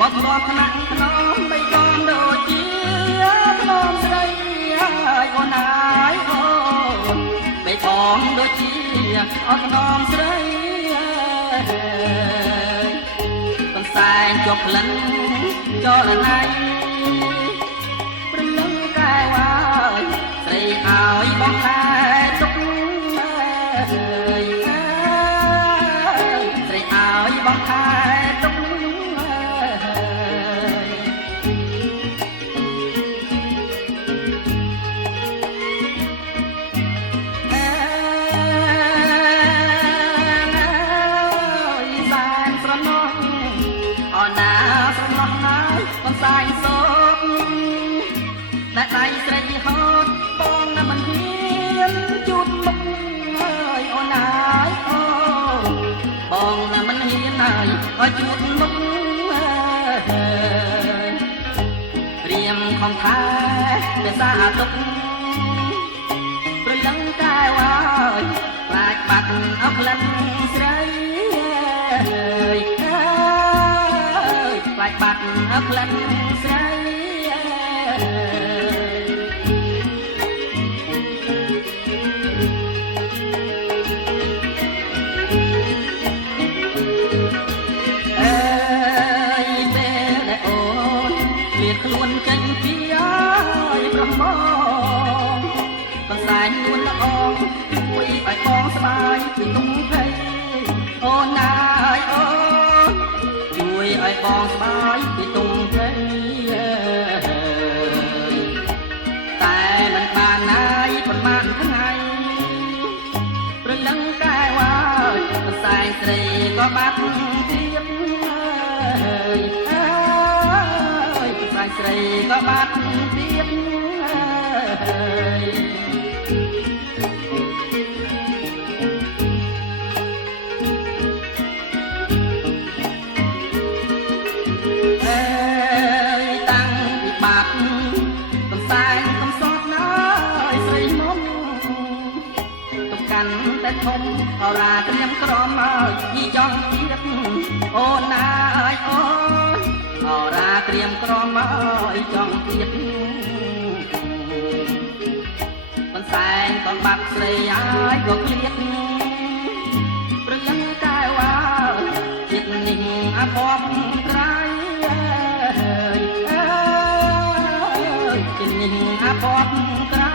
បត់បត់ថ្នាក់ខ្នងបីដងដូចជាខ្នងស្រីហើយអូនហើយអូនបីដងដូចជាអត់ខ្នងស្រីកំសែងជាប់ក្លិនចលណៃព្រលឹងកែវហើយស្រីឲ្យបងខែទុកស្រីឲ្យបងខែទុកកំសាយសោកតែដៃស្រីហត់បងណាមិនហ៊ានជូតមុខហើយអូនហើយអូបងណាមិនហ៊ានហើយឲ្យជូតមុខព្រាមខំខែភាសាទុកព្រលឹងកែវហើយខ្លាចបាត់អស់ក្លិនស្រីខ្លាចបាត់អស់ក្លិនស្រីខ្លួនចេញពីឲ្យប្រមងកំសែងនួនល្អជួយឲ្យបងស្បាយពីទុំភ័យអូនណាយអូនជួយឲ្យបងស្បាយពីទុំភ័យតែមិនបានណាយប៉ុន្មានថ្ងៃព្រលឹងកែវកំសែងស្រីក៏បាត់ទៀតស្រីក៏បាត់ទៀតអើយតាំងពីបាត់កំសែងកំសត់ណាយស្រីមុំទុកកាន់តែធំអរាត្រៀមក្រមហើយយីចង់ទៀតអូនណាអើយអូនអរាត្រៀមក្រមឲ្យចង់ទៀតបន្សែងក៏បាត់ស្រីហើយក៏ឃ្លាតព្រលឹងកែវចិត្តនេះអាភ័ព្វក្រៃចិត្តនេះអាភ័ព្វក្រៃ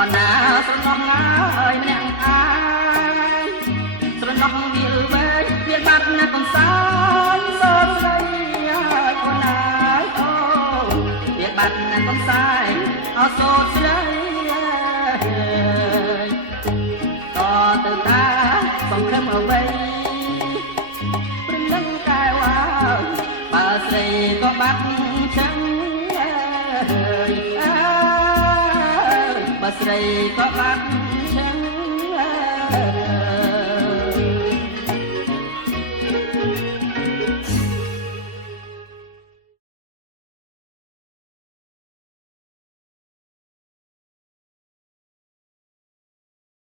អណាស្រណោះណាយម្នាក់អាយស្រណោះវាលវែងវាបាត់ណាកំសាយសោតស្រីអូនណាយអូវាបាត់ណាកំសាយអសោតស្រីតទៅតាសង្ឃឹមអ្វីព្រលឹងកែវបើស្រីក៏បាត់ចឹងស្រីក៏បាត់